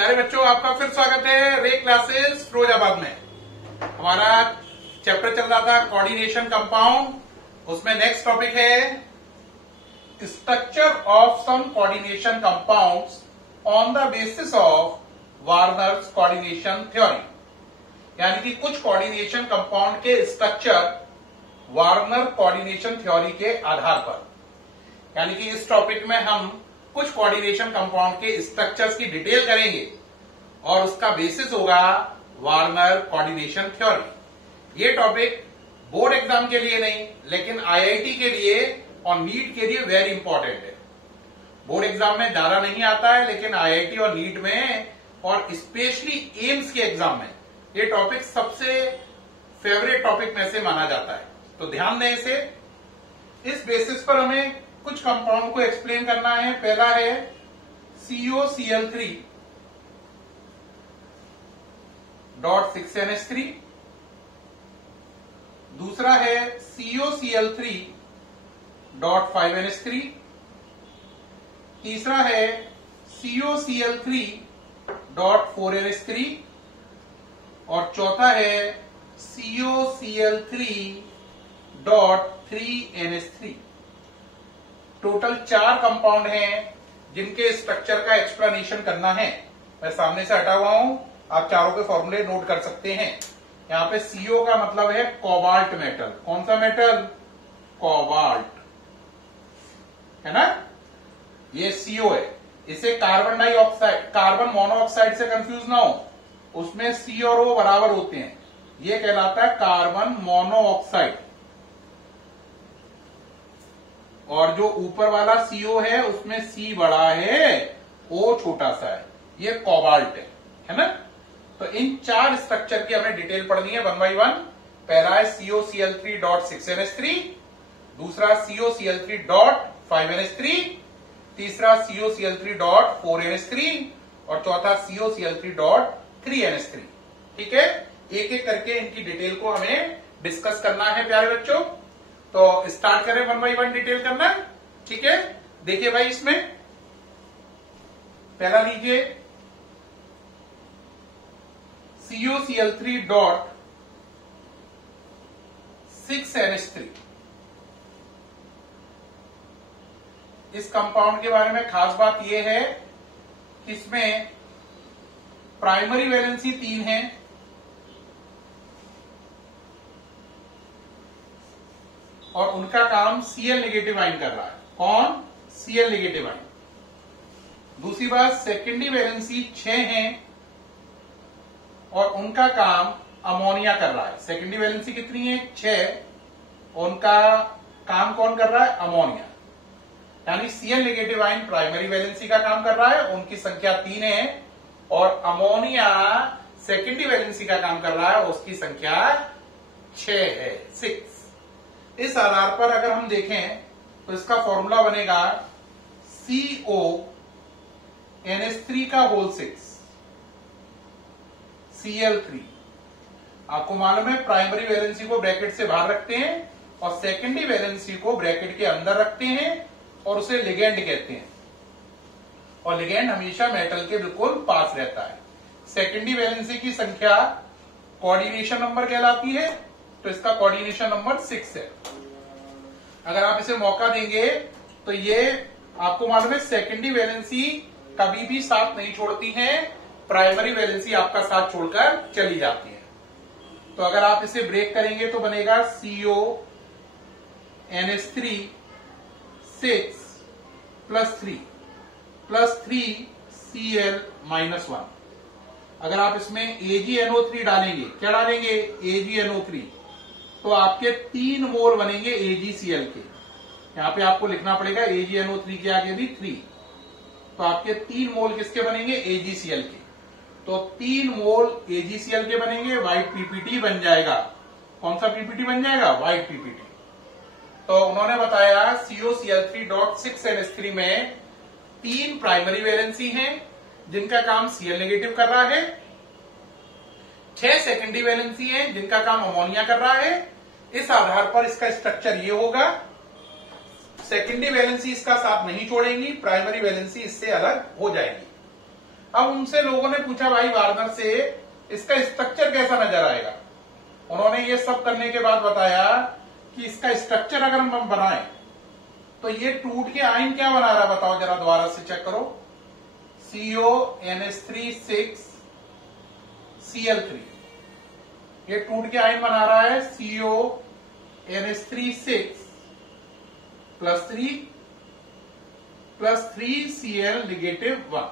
प्यारे बच्चों, आपका फिर स्वागत है रे क्लासेस फिरोजाबाद में। हमारा चैप्टर चल रहा था कोऑर्डिनेशन कंपाउंड। उसमें नेक्स्ट टॉपिक है structure of some coordination compounds on the basis of Werner's coordination theory, यानी कि कुछ कोऑर्डिनेशन कंपाउंड के स्ट्रक्चर वार्नर कोऑर्डिनेशन थ्योरी के आधार पर। यानी कि इस टॉपिक में हम कुछ कोऑर्डिनेशन कंपाउंड के स्ट्रक्चर्स की डिटेल करेंगे और उसका बेसिस होगा वार्नर कोऑर्डिनेशन थ्योरी। ये टॉपिक बोर्ड एग्जाम के लिए नहीं, लेकिन आईआईटी के लिए और नीट के लिए वेरी इंपॉर्टेंट है। बोर्ड एग्जाम में ज्यादा नहीं आता है, लेकिन आईआईटी और नीट में और स्पेशली एम्स के एग्जाम में ये टॉपिक सबसे फेवरेट टॉपिक में से माना जाता है। तो ध्यान दें इसे। इस बेसिस पर हमें कुछ कंपाउंड को एक्सप्लेन करना है। पहला है COCl3.6NH3, दूसरा है COCl3.5NH3, तीसरा है COCl3.4NH3 और चौथा है COCl3.3NH3। टोटल 4 कंपाउंड हैं जिनके स्ट्रक्चर का एक्सप्लेनेशन करना है। मैं सामने से हटा हुआ हूं, आप चारों के फॉर्मूले नोट कर सकते हैं। यहां पे CO का मतलब है कोबाल्ट मेटल। कौन सा मेटल? कोबाल्ट, है ना। ये CO है। इसे कार्बन डाइऑक्साइड, कार्बन मोनोऑक्साइड से कंफ्यूज ना हो, उसमें C और O बराबर होते हैं। ये कहलाता है कार्बन मोनोऑक्साइड। और जो ऊपर वाला CO है उसमें C बड़ा है, O छोटा सा है। ये कोबाल्ट है ना। तो इन 4 स्ट्रक्चर की हमें डिटेल पढ़नी है 1 by 1। पहला है COCl3.6NH3, दूसरा COCl3.5NH3, तीसरा COCl3.4NH3 और चौथा COCl3.3NH3। ठीक है, एक एक करके इनकी डिटेल को हमें डिस्कस करना है प्यारे बच्चों। तो स्टार्ट करें 1 by 1 डिटेल करना। ठीक है, देखिए भाई, इसमें पहला लीजिए COCl3.6NH3। इस कंपाउंड के बारे में खास बात यह है कि इसमें प्राइमरी वैलेंसी 3 है और उनका काम Cl नेगेटिव आयन कर रहा है। कौन? Cl negative ion. दूसरी बात, सेकेंडरी वैलेंसी 6 है और उनका काम अमोनिया कर रहा है। सेकेंडरी वैलेंसी कितनी है? 6। उनका काम कौन कर रहा है? अमोनिया। यानी Cl negative ion primary valency का काम कर रहा है, उनकी संख्या 3 है, और अमोनिया सेकेंडरी वैलेंसी का काम कर रहा है, उसकी संख्या 6 है, 6। इस आधार पर अगर हम देखें तो इसका फॉर्मूला बनेगा CONH3 का होल 6 Cl3। आपको मालूम है प्राइमरी वैलेंसी को ब्रैकेट से बाहर रखते हैं और सेकेंडरी वैलेंसी को ब्रैकेट के अंदर रखते हैं और उसे लिगेंड कहते हैं। और लिगेंड हमेशा मेटल के बिल्कुल पास रहता है। सेकेंडरी वैलेंसी की संख्या कोऑर्डिनेशन नंबर कहलाती है, तो इसका कोऑर्डिनेशन नंबर 6 है। अगर आप इसे मौका देंगे तो ये आपको मालूम है सेकेंडरी वैलेंसी कभी भी साथ नहीं छोड़ती है, प्राइमरी वैलेंसी आपका साथ छोड़कर चली जाती है। तो अगर आप इसे ब्रेक करेंगे तो बनेगा CONH3 6 + 3 Cl-1। अगर आप इसमें AgNO3 डालेंगे, क्या डालेंगे? AgNO3, तो आपके 3 मोल बनेंगे AgCl के। यहां पे आपको लिखना पड़ेगा AgNO3 के आगे भी 3, तो आपके 3 मोल किसके बनेंगे? AgCl के। तो 3 मोल AgCl के बनेंगे, व्हाइट PPT बन जाएगा। कौन सा PPT बन जाएगा? White PPT। तो उन्होंने बताया COCl3.6NH3 में 3 प्राइमरी वैलेंसी हैं जिनका काम Cl नेगेटिव कर रहा है, 6 सेकेंडरी वैलेंसी हैं जिनका काम अमोनिया कर रहा है। इस आधार पर इसका स्ट्रक्चर ये होगा। सेकेंडरी वैलेंसी इसका साथ नहीं छोड़ेंगी, प्राइमरी वैलेंसी इससे अलग हो जाएगी। अब उनसे लोगों ने पूछा भाई वार्नर से इसका स्ट्रक्चर कैसा नजर आएगा। उन्होंने ये सब करने के बाद बताया कि इसका स्ट्रक्चर अगर हम बनाएं तो ये टूट के आयन क्या बना रहा है बताओ जरा, दोबारा से चेक करो। CONH3 6Cl3, ये टूट के आयन बना रहा है CONH3 6 + 3Cl -1।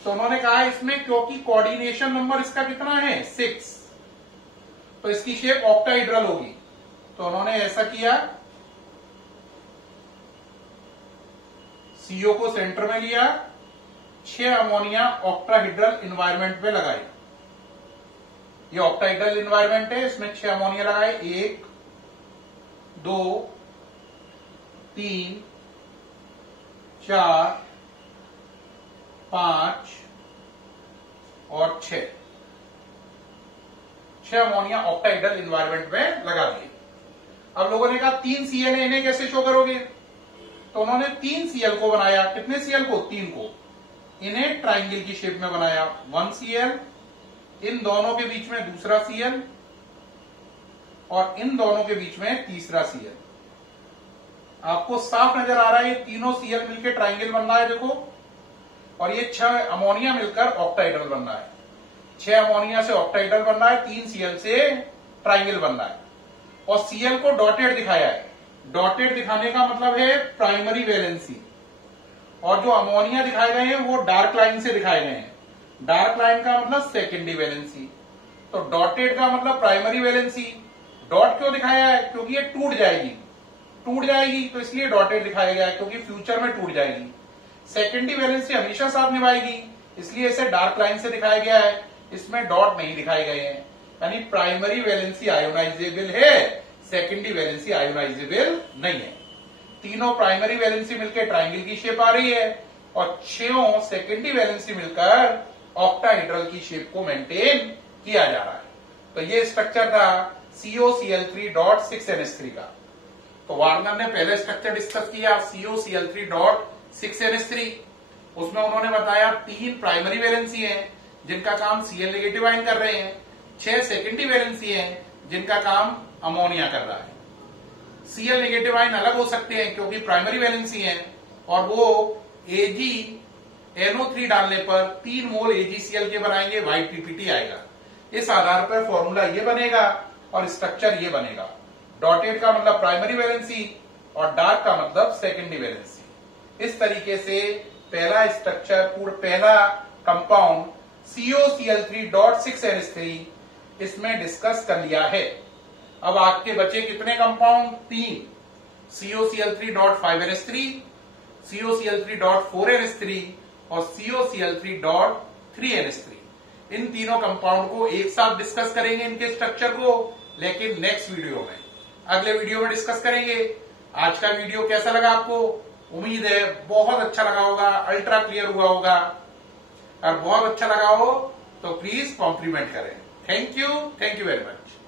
तो उन्होंने कहा इसमें क्योंकि कोऑर्डिनेशन नंबर इसका कितना है 6, तो इसकी शेप ऑक्टाहेड्रल होगी। तो उन्होंने ऐसा किया, CO को सेंटर में लिया, 6 अमोनिया ऑक्टाहेड्रल इन्वायरमेंट में लगाई। ये ऑक्टाहेड्रल इन्वायरमेंट है, इसमें 6 अमोनिया लगाए, 1 2 3 4 5 और 6 अमोनिया ऑक्टाहेड्रल इन्वायरमेंट में लगा दिए। अब लोगों ने कहा 3 Cl है, इन्हें कैसे शो करोगे? तो उन्होंने 3 Cl को बनाया। कितने Cl को? 3 को। इन्हें ट्राइंगल की शेप में बनाया। 1 Cl, इन दोनों के बीच में दूसरा Cl और इन दोनों के बीच में तीसरा Cl। आपको साफ नजर आ रहा है ये तीनों Cl मिलकर ट्राइंगल बन रहा है, देखो। और ये 6 अमोनिया मिलकर ऑक्टाहेड्रल बन रहा है। 6 अमोनिया से ऑक्टाहेड्रल बन रहा है, 3 Cl से ट्राइंगल बन रहा है। और Cl को डॉटेड दिखाया है। डॉटेड दिखाने का मतलब है प्राइमरी वैलेंसी, और जो अमोनिया दिखाए गए हैं वो डार्क लाइन से दिखाए गए हैं। डार्क लाइन का मतलब सेकेंडरी वैलेंसी। तो डॉटेड का मतलब प्राइमरी वैलेंसी। डॉट क्यों दिखाया है? क्योंकि ये टूट जाएगी तो इसलिए डॉटेड दिखाया गया है, क्योंकि फ्यूचर में टूट जाएगी। सेकेंडरी वैलेंसी हमेशा साथ निभाएगी, इसलिए इसे डार्क लाइन से दिखाया गया है। इसमें डॉट नहीं दिखाए गए हैं, यानी प्राइमरी वैलेंसी आयोनाइजेबल है, सेकेंडरी वैलेंसी आयोनाइजेबल नहीं है। तीनों प्राइमरी वैलेंसी मिलकर ट्राइंगल की शेप आ रही है और 6 सेकेंडरी वैलेंसी मिलकर ऑक्टाहेड्रल की शेप को मेंटेन किया जा रहा है। तो ये स्ट्रक्चर था COCl3.6NH3 का। तो वार्नर ने पहले स्ट्रक्चर डिस्कस किया COCl3.6NH3। उसमें उन्होंने बताया 3 प्राइमरी वैलेंसी हैं जिनका काम Cl नेगेटिव आयन कर रहे हैं, 6 सेकेंडरी वैलेंसी हैं जिनका काम अमोनिया कर रहा है। Cl नेगेटिव आयन अलग हो सकते हैं क्योंकि प्राइमरी वैलेंसी हैं, और वो AgNO3 डालने पर 3 मोल AgCl के बनाएंगे, व्हाइट PPT आएगा। इस आधार पर फॉर्मूला ये बनेगा और स्ट्रक्चर ये बनेगा। डॉटेड का मतलब प्राइमरी वैलेंसी और डार्क का मतलब सेकेंडरी वैलेंसी। इस तरीके से पहला स्ट्रक्चर, पहला कंपाउंड COCl3.6NH3 इसमें डिस्कस कर लिया है। अब आपके बचे कितने कंपाउंड? 3, COCl3.5NH3, COCl3.4NH3 और COCl3.3NH3। इन तीनों कंपाउंड को एक साथ डिस्कस करेंगे, इनके स्ट्रक्चर को, लेकिन नेक्स्ट वीडियो में, अगले वीडियो में डिस्कस करेंगे। आज का वीडियो कैसा लगा आपको? उम्मीद है बहुत अच्छा लगा होगा, अल्ट्रा क्लियर हुआ होगा। और बहुत अच्छा लगा हो तो प्लीज कॉम्प्लीमेंट करें। Thank you very much.